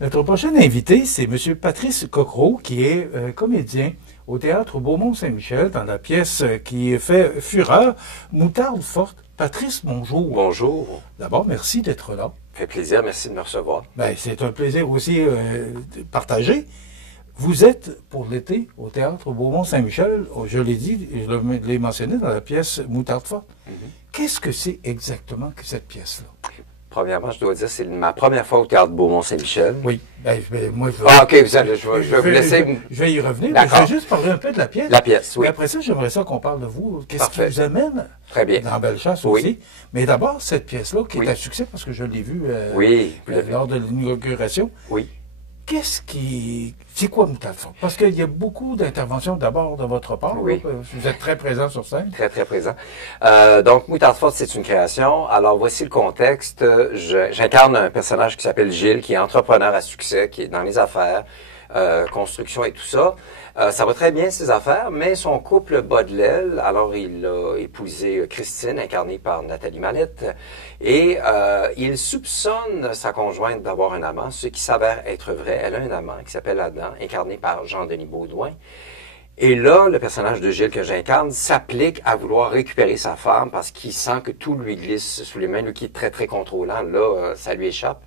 Notre prochain invité, c'est M. Patrice Cocro, qui est comédien au Théâtre Beaumont-Saint-Michel dans la pièce qui fait fureur, Moutarde forte. Patrice, bonjour. Bonjour. D'abord, merci d'être là. Ça fait plaisir, merci de me recevoir. Ben, c'est un plaisir aussi partagé. Vous êtes pour l'été au Théâtre Beaumont-Saint-Michel, je l'ai dit, je l'ai mentionné dans la pièce Moutarde forte. Qu'est-ce que c'est exactement que cette pièce-là? Premièrement, je dois dire, c'est ma première fois au Théâtre Beaumont-Saint-Michel. Oui. Ben, moi, Ah, ok, je vais vous laisser. Je vais y revenir. Je vais juste parler un peu de la pièce. La pièce, oui. Et après ça, j'aimerais ça qu'on parle de vous. Qu'est-ce qui vous amène Très bien. dans Bellechasse aussi? Mais d'abord, cette pièce-là, qui est un succès, parce que je l'ai vue lors de l'inauguration. Oui. C'est quoi Moutarde forte? Parce qu'il y a beaucoup d'interventions d'abord de votre part. Oui. Vous êtes très présent sur scène. Très, très présent. Donc, Moutarde forte, c'est une création. Alors, voici le contexte. J'incarne un personnage qui s'appelle Gilles, qui est entrepreneur à succès, qui est dans les affaires, construction et tout ça. Ça va très bien, ses affaires, mais son couple bat de l'aile. Alors, il a épousé Christine, incarnée par Nathalie Mallette, et il soupçonne sa conjointe d'avoir un amant, ce qui s'avère être vrai. Elle a un amant qui s'appelle Adam, incarné par Jean-Denis Baudouin. Et là, le personnage de Gilles que j'incarne s'applique à vouloir récupérer sa femme parce qu'il sent que tout lui glisse sous les mains, lui qui est très, très contrôlant. Là, ça lui échappe.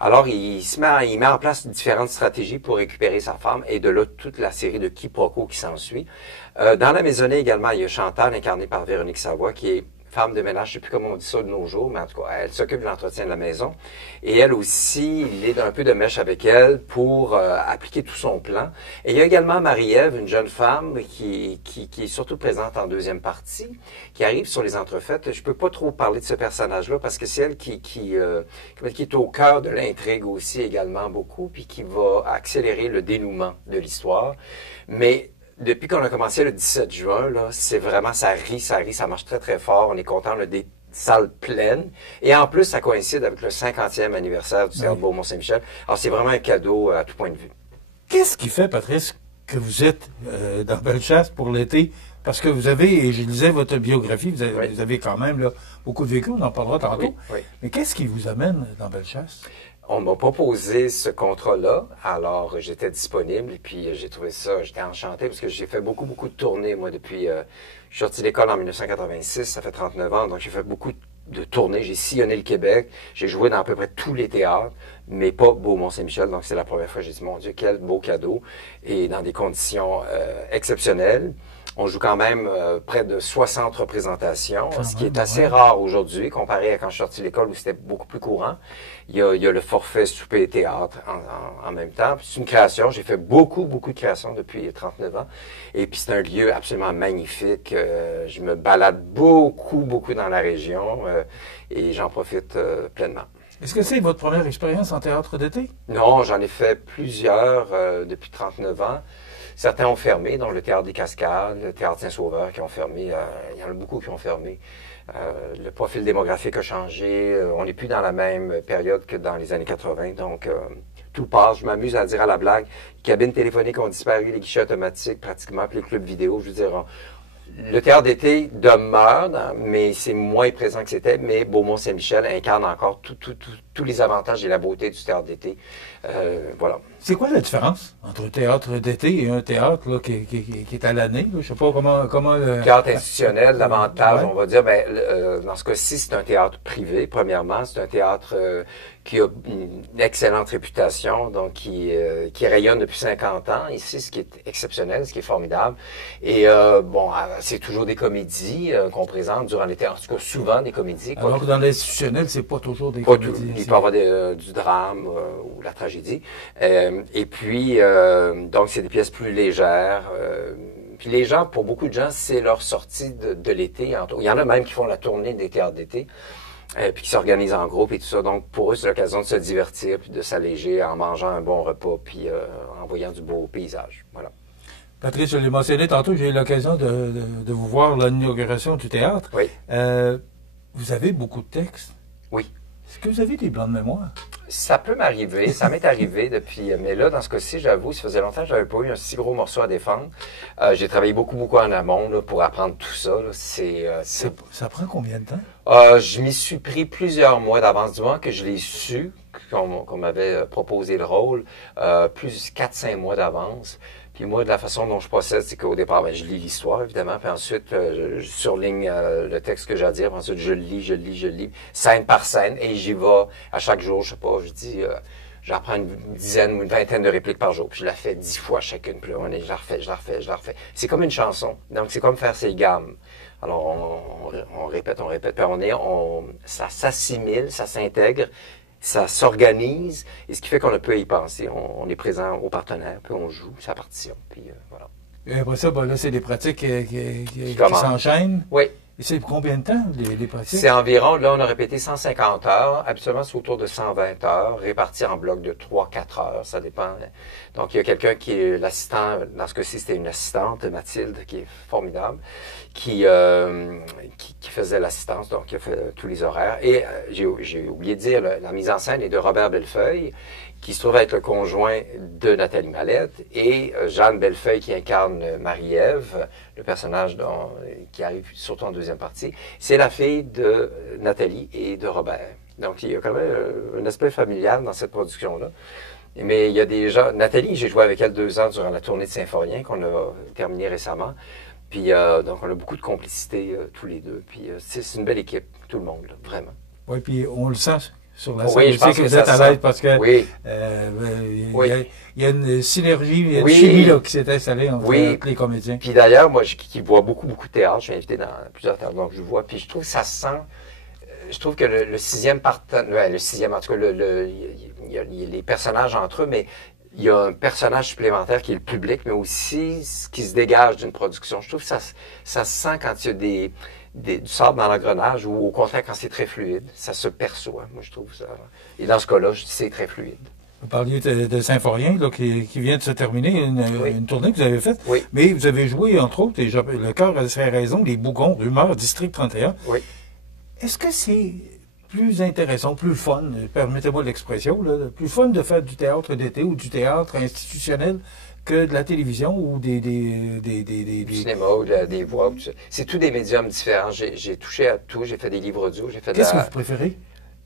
Alors, il met en place différentes stratégies pour récupérer sa femme et de là, toute la série de quiproquos qui s'ensuit. Dans la maisonnée également, il y a Chantal, incarnée par Véronique Savoie, qui est femme de ménage, je ne sais plus comment on dit ça de nos jours, mais en tout cas, elle s'occupe de l'entretien de la maison. Et elle aussi, il est un peu de mèche avec elle pour appliquer tout son plan. Et il y a également Marie-Ève, une jeune femme qui est surtout présente en deuxième partie, qui arrive sur les entrefaites. Je peux pas trop parler de ce personnage-là parce que c'est elle qui est au cœur de l'intrigue aussi également beaucoup, puis qui va accélérer le dénouement de l'histoire. Mais depuis qu'on a commencé le 17 juin, là, c'est vraiment, ça rit, ça marche très, très fort. On est content, on a des salles pleines. Et en plus, ça coïncide avec le 50e anniversaire du Théâtre Beaumont-Saint-Michel. Alors, c'est vraiment un cadeau à tout point de vue. Qu'est-ce qui fait, Patrice, que vous êtes dans Bellechasse pour l'été? Parce que vous avez, et je lisais votre biographie, vous avez quand même là, beaucoup de vécu, on en parlera tantôt. Oui. Mais qu'est-ce qui vous amène dans Bellechasse? On m'a proposé ce contrat-là, alors j'étais disponible et puis j'ai trouvé ça, j'étais enchanté parce que j'ai fait beaucoup de tournées, moi, depuis, je suis sorti de l'école en 1986, ça fait 39 ans, donc j'ai fait beaucoup de tournées, j'ai sillonné le Québec, j'ai joué dans à peu près tous les théâtres, mais pas Beaumont-Saint-Michel, donc c'est la première fois que j'ai dit, mon Dieu, quel beau cadeau, et dans des conditions exceptionnelles. On joue quand même près de 60 représentations, ce qui est assez rare aujourd'hui, comparé à quand je suis sorti de l'école où c'était beaucoup plus courant. Il y a le forfait souper et théâtre en même temps. C'est une création, j'ai fait beaucoup de créations depuis 39 ans. Et puis c'est un lieu absolument magnifique. Je me balade beaucoup dans la région et j'en profite pleinement. Est-ce que c'est votre première expérience en théâtre d'été? Non, j'en ai fait plusieurs depuis 39 ans. Certains ont fermé, dont le Théâtre des Cascades, le Théâtre Saint-Sauveur qui ont fermé. Il y en a beaucoup qui ont fermé. Le profil démographique a changé. On n'est plus dans la même période que dans les années 80. Donc, tout passe. Je m'amuse à dire à la blague. Les cabines téléphoniques ont disparu, les guichets automatiques pratiquement, puis les clubs vidéo. Je veux dire, le théâtre d'été demeure, mais c'est moins présent que c'était. Mais Beaumont-Saint-Michel incarne encore tous les avantages et la beauté du théâtre d'été. Voilà. C'est quoi la différence entre un théâtre d'été et un théâtre là, qui est à l'année? Je ne sais pas comment le... Théâtre institutionnel, davantage, on va dire. Ben, dans ce cas-ci, c'est un théâtre privé, premièrement. C'est un théâtre qui a une excellente réputation, donc qui rayonne depuis 50 ans. Ici, ce qui est exceptionnel, ce qui est formidable. Et c'est toujours des comédies qu'on présente durant l'été. En tout cas, souvent des comédies. Alors que dans l'institutionnel, c'est pas toujours des comédies. Il peut y avoir du drame ou la tragédie. Et puis, donc, c'est des pièces plus légères. Puis les gens, pour beaucoup de gens, c'est leur sortie de l'été. Il y en a même qui font la tournée des théâtres d'été, puis qui s'organisent en groupe et tout ça. Donc, pour eux, c'est l'occasion de se divertir, puis de s'alléger en mangeant un bon repas, puis en voyant du beau paysage. Voilà. Patrice, je l'ai mentionné tantôt, j'ai eu l'occasion de vous voir l'inauguration du théâtre. Oui. Vous avez beaucoup de textes. Oui. Est-ce que vous avez des blancs de mémoire? Ça peut m'arriver, ça m'est arrivé depuis, mais là, dans ce cas-ci, j'avoue, ça faisait longtemps que j'avais pas eu un si gros morceau à défendre. J'ai travaillé beaucoup en amont là, pour apprendre tout ça. Là. Ça prend combien de temps? Je m'y suis pris plusieurs mois d'avance du moment que je l'ai su, qu'on m'avait proposé le rôle, plus 4-5 mois d'avance. Puis moi, de la façon dont je procède, c'est qu'au départ, ben, je lis l'histoire, évidemment, puis ensuite, je surligne le texte que j'ai à dire, puis ensuite, je le lis, scène par scène, et j'y vais à chaque jour, je sais pas, je dis... j'apprends une dizaine ou une vingtaine de répliques par jour. Puis je la fais 10 fois chacune. Puis là, je la refais. C'est comme une chanson. Donc, c'est comme faire ses gammes. Alors, on répète. Puis ça s'assimile, ça s'intègre, ça s'organise. Et ce qui fait qu'on peut y penser. On est présent au partenaire, puis on joue sa partition. Puis voilà. Et après ça, ben là, c'est des pratiques qui commencent. S'enchaînent. Oui. Et c'est combien de temps, les pratiques? C'est environ, là, on a répété 150 heures. Habituellement, c'est autour de 120 heures, réparties en blocs de 3-4 heures. Ça dépend. Donc, il y a quelqu'un qui est l'assistant. Dans ce cas-ci, c'était une assistante, Mathilde, qui est formidable, qui faisait l'assistance, donc qui a fait tous les horaires. Et j'ai oublié de dire, la mise en scène est de Robert Bellefeuille, qui se trouve être le conjoint de Nathalie Mallette, et Jeanne Bellefeuille qui incarne Marie-Ève, le personnage qui arrive surtout en deuxième partie. C'est la fille de Nathalie et de Robert. Donc, il y a quand même un aspect familial dans cette production-là. Mais il y a des gens... Nathalie, j'ai joué avec elle 2 ans durant la tournée de Symphorien, qu'on a terminée récemment. Puis, donc, on a beaucoup de complicité tous les deux. Puis, c'est une belle équipe, tout le monde, là, vraiment. Oui, puis on le sent sur la scène. Oui, je pense que vous êtes à l'aise parce que oui. Il y a une synergie, il y a une chimie là, qui s'est installée entre les comédiens. Puis d'ailleurs, moi, qui vois beaucoup de théâtre, je suis invité dans plusieurs théâtres, donc je vois, puis je trouve que ça sent... Je trouve que le sixième partenaire... Le sixième, en tout cas, il y a les personnages entre eux, mais il y a un personnage supplémentaire qui est le public, mais aussi ce qui se dégage d'une production. Je trouve que ça se sent quand il y a du sable dans l'engrenage, ou au contraire quand c'est très fluide. Ça se perçoit, moi je trouve ça. Et dans ce cas-là, c'est très fluide. Vous parliez de Symphorien, là, qui vient de se terminer, une tournée que vous avez faite. Oui. Mais vous avez joué, entre autres, et le cœur a ses raisons, les Bougons, Rumeur, District 31. Oui. Est-ce que c'est plus intéressant, plus fun, permettez-moi l'expression, plus fun de faire du théâtre d'été ou du théâtre institutionnel que de la télévision ou du cinéma ou des voix. C'est tous des médiums différents. J'ai touché à tout. J'ai fait des livres audio. Qu'est-ce que vous préférez?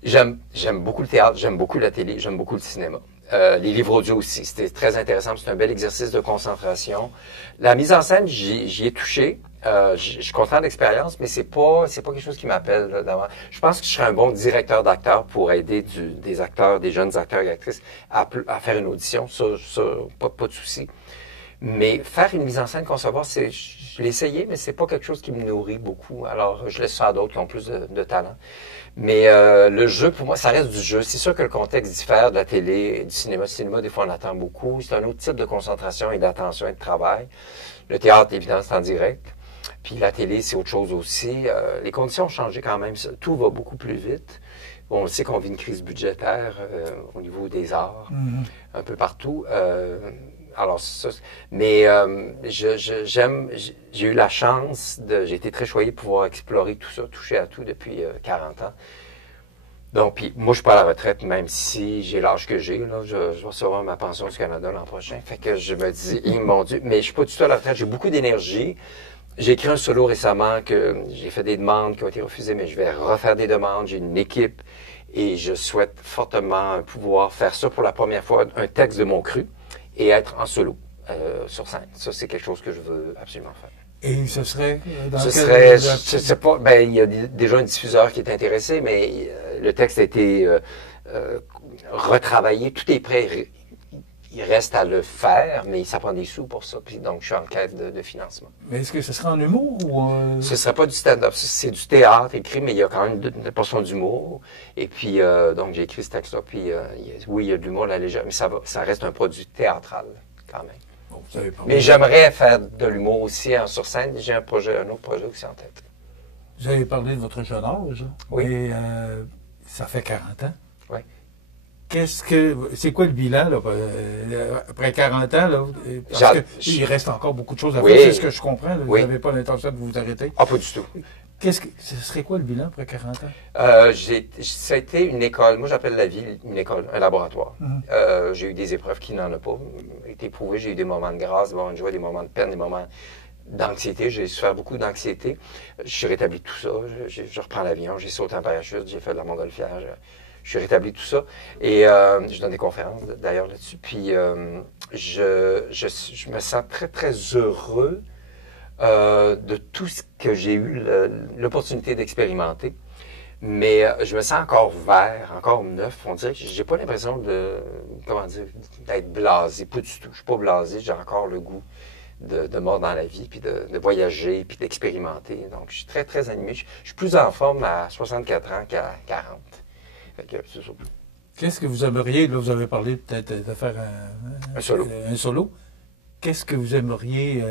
J'aime beaucoup le théâtre, j'aime beaucoup la télé, j'aime beaucoup le cinéma. Les livres audio aussi, c'était très intéressant. C'est un bel exercice de concentration. La mise en scène, j'y ai touché. Je suis content de l'expérience, mais c'est pas quelque chose qui m'appelle. Je pense que je serais un bon directeur d'acteurs pour aider des acteurs, des jeunes acteurs et actrices à faire une audition. Ça, pas de souci. Mais faire une mise en scène, concevoir, je l'ai essayé, mais c'est pas quelque chose qui me nourrit beaucoup. Alors, je laisse ça à d'autres qui ont plus de talent. Mais le jeu, pour moi, ça reste du jeu. C'est sûr que le contexte diffère de la télé et du cinéma. Le cinéma, des fois, on attend beaucoup. C'est un autre type de concentration et d'attention et de travail. Le théâtre, évidemment, c'est en direct. Puis la télé, c'est autre chose aussi. Les conditions ont changé quand même. Tout va beaucoup plus vite. Bon, on sait qu'on vit une crise budgétaire au niveau des arts, un peu partout. Alors, ça, mais j'ai eu la chance j'ai été très choyé de pouvoir explorer tout ça, toucher à tout depuis 40 ans. Donc, puis moi, je suis pas à la retraite, même si j'ai l'âge que j'ai. Là, je vais recevoir ma pension du Canada l'an prochain. Fait que je me dis, mon Dieu, mais je suis pas du tout à la retraite. J'ai beaucoup d'énergie. J'ai écrit un solo récemment que j'ai fait des demandes qui ont été refusées, mais je vais refaire des demandes. J'ai une équipe et je souhaite fortement pouvoir faire ça pour la première fois, un texte de mon cru, et être en solo sur scène. Ça, c'est quelque chose que je veux absolument faire. Et ce serait dans je sais pas, il y a déjà un diffuseur qui est intéressé, mais le texte a été retravaillé, tout est prêt. Il reste à le faire, mais ça prend des sous pour ça. Puis donc, je suis en quête de financement. Mais est-ce que ce serait en humour ou... Ce ne serait pas du stand-up. C'est du théâtre écrit, mais il y a quand même une portion d'humour. Et puis, donc, j'ai écrit ce texte-là. Puis, oui, il y a de l'humour, la légère, mais ça reste un produit théâtral, quand même. Bon, mais j'aimerais faire de l'humour aussi sur scène. J'ai un autre projet aussi en tête. Vous avez parlé de votre jeune âge. Oui. Et ça fait 40 ans. Oui. C'est quoi le bilan, là, après 40 ans, là? Parce qu'il reste encore beaucoup de choses à faire, c'est ce que je comprends. Là, vous n'avez pas l'intention de vous arrêter. Ah, pas du tout. Ce serait quoi le bilan après 40 ans? Ça a été une école. Moi, j'appelle la vie une école, un laboratoire. J'ai eu des épreuves qui n'en ont pas été prouvées. J'ai eu des moments de grâce, des moments de joie, des moments de peine, des moments d'anxiété. J'ai souffert beaucoup d'anxiété. Je suis rétabli de tout ça. Je reprends l'avion, j'ai sauté en parachute, j'ai fait de la montgolfière. Je je suis rétabli tout ça. Et je donne des conférences d'ailleurs là-dessus. Puis je me sens très, très heureux de tout ce que j'ai eu l'opportunité d'expérimenter. Mais je me sens encore vert, encore neuf. On dirait que j'ai pas l'impression d'être blasé. Pas du tout. Je suis pas blasé. J'ai encore le goût de mort dans la vie, puis de voyager, puis d'expérimenter. Donc, je suis très, très animé. Je suis plus en forme à 64 ans qu'à 40. Fait que c'est ça. Qu'est-ce que vous aimeriez, là, vous avez parlé peut-être de faire un solo. Qu'est-ce que vous aimeriez,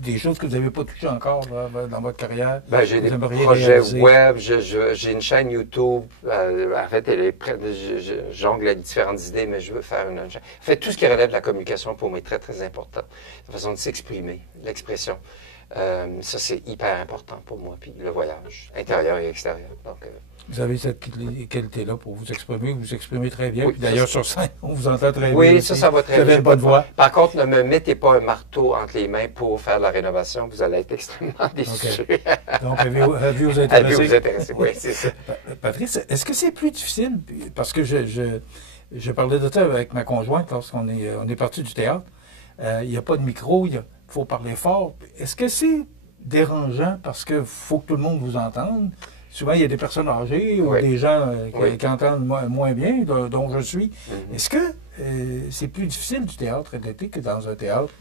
des choses que vous n'avez pas touchées encore là, dans votre carrière? Ben, j'ai des projets web, j'ai une chaîne YouTube. En fait, je jongle à différentes idées, mais je veux faire une chaîne. En fait, tout ce qui relève de la communication, pour moi, est très, très important. La façon de s'exprimer, l'expression. Ça, c'est hyper important pour moi. Puis le voyage, intérieur et extérieur. Donc, vous avez cette qualité-là pour vous exprimer. Vous exprimez très bien. Oui, d'ailleurs, sur scène, on vous entend très bien. Oui, ça va très bien. Vous avez une bonne voix. Par contre, ne me mettez pas un marteau entre les mains pour faire de la rénovation. Vous allez être extrêmement déçu. Okay. Donc, avez-vous vous intéressé? Avez-vous intéressé, oui, c'est ça. Patrice, est-ce que c'est plus difficile? Parce que je parlais de ça avec ma conjointe lorsqu'on est parti du théâtre. Il n'y a pas de micro, il faut parler fort. Est-ce que c'est dérangeant parce qu'il faut que tout le monde vous entende? Souvent, il y a des personnes âgées ou des gens qui entendent moins bien, dont je suis. Est-ce que c'est plus difficile du théâtre d'été que dans un théâtre,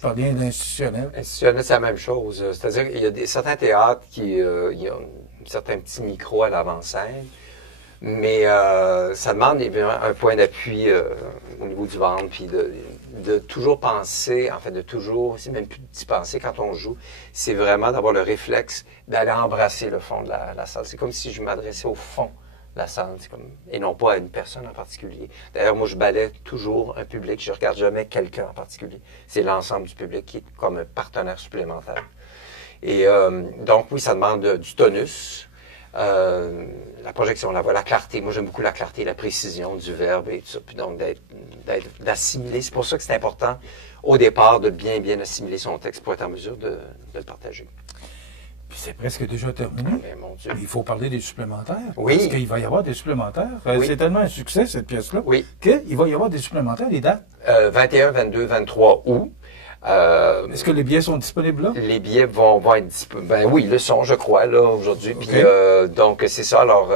par lien d'institutionnel? Institutionnel, c'est la même chose. C'est-à-dire qu'il y a certains théâtres qui ont certains petits micros à l'avant-scène, mais ça demande évidemment un point d'appui au niveau du ventre, puis de toujours penser, en fait, c'est même plus d'y penser quand on joue, c'est vraiment d'avoir le réflexe d'aller embrasser le fond de la salle. C'est comme si je m'adressais au fond de la salle, et non pas à une personne en particulier. D'ailleurs, moi, je balaie toujours un public, je ne regarde jamais quelqu'un en particulier. C'est l'ensemble du public qui est comme un partenaire supplémentaire. Et donc, oui, ça demande du tonus, la projection, la voix, la clarté. Moi, j'aime beaucoup la clarté, la précision du verbe et tout ça. Puis donc, d'assimiler. C'est pour ça que c'est important, au départ, de bien assimiler son texte pour être en mesure de le partager. Puis c'est presque déjà terminé. Mais mon Dieu. Il faut parler des supplémentaires. Oui. Parce qu'il va y avoir des supplémentaires. Oui. C'est tellement un succès, cette pièce-là, oui. qu'il va y avoir des supplémentaires. Les dates? 21, 22, 23 août. Est-ce que les billets sont disponibles là? Les billets vont être disponibles. Ben oui, ils le sont, je crois, là, aujourd'hui. Okay. Puis, donc, c'est ça. Alors,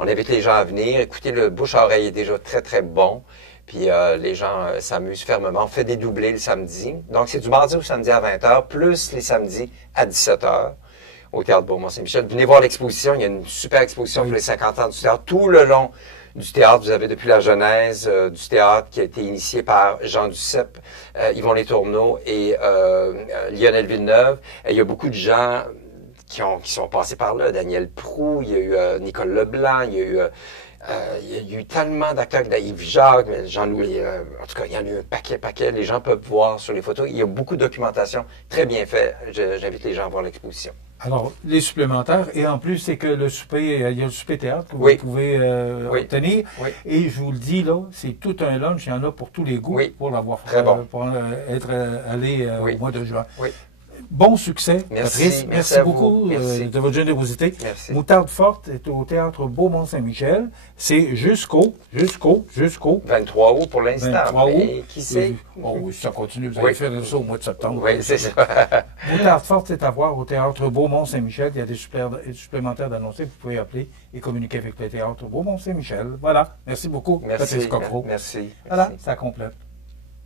on invite les gens à venir. Écoutez, le bouche à oreille est déjà très, très bon. Puis, les gens s'amusent fermement. On fait des doublés le samedi. Donc, c'est du mardi au samedi à 20h, plus les samedis à 17h. Au Théâtre Beaumont-Saint-Michel. Venez voir l'exposition. Il y a une super exposition pour les 50 ans du théâtre. Tout le long du théâtre, vous avez depuis la genèse du théâtre qui a été initié par Jean Duceppe, Yvon Les Tourneaux et Lionel Villeneuve. Il y a beaucoup de gens qui sont passés par là. Daniel Proulx, il y a eu Nicole Leblanc, il y a eu tellement d'acteurs, Yves Jacques, Jean-Louis, en tout cas, il y en a eu un paquet. Les gens peuvent voir sur les photos. Il y a beaucoup de documentation très bien faite. J'invite les gens à voir l'exposition. Alors, les supplémentaires, et en plus, c'est que le souper, il y a le souper théâtre que vous pouvez obtenir. Oui. Et je vous le dis, là, c'est tout un lunch, il y en a pour tous les goûts, pour l'avoir fait, pour être allé au mois de juin. Oui. Bon succès, Patrice. Merci beaucoup de votre générosité. Merci. Moutarde Forte est au Théâtre Beaumont-Saint-Michel. C'est jusqu'au 23 août pour l'instant. 23 août. Et qui sait? Oh oui, ça continue. Vous allez faire ça au mois de septembre. Oui, c'est ça. Moutarde Forte, c'est à voir au Théâtre Beaumont-Saint-Michel. Il y a des supplémentaires d'annoncer. Vous pouvez appeler et communiquer avec le Théâtre Beaumont-Saint-Michel. Voilà. Merci beaucoup, Patrice Cocro. Merci. Voilà, ça complète.